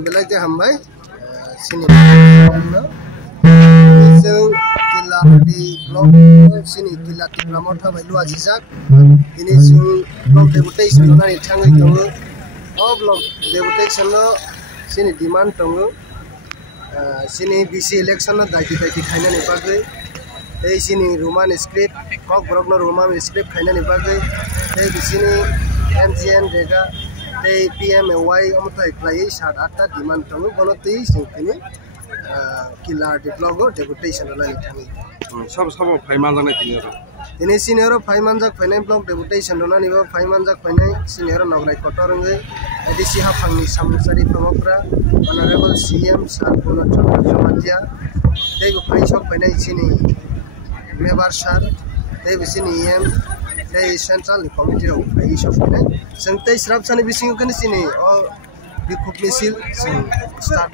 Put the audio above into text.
Belai teh hambai sini जों किला di blog sini किला tiklamor thabai lu ajijak ini जों blog deputation nani thangai tongo o blog deputation no sini demand tongo sini BC election no daiti khainani bagai ei sini roman script kok brok no roman script khainani bagai ei sini MGN rega ei PMY omotai klai 7-8 demand tongo bono tei singkini किला develop deputation लानि थाङि सब फाइमानजानाय दिनै senior फाइमानजाक फाइनाय block deputation लानिबो फाइमानजाक फाइनाय सिनियर नगराय कटरंगै एडिसि हाफांनि सामसारि प्रमुखरा अनरेबल CM सार गुणचन्द्र जमातिया दैबो फाइसक फाइनाय सिनि मेबार सार दैबो सिनि EM दै सेन्ट्रल कमिटि रो फाइसक फाइनाय जों तै स्राब सानि बिसिङो कनि सिनि अ बिखुब मिसिल जों स्टार्ट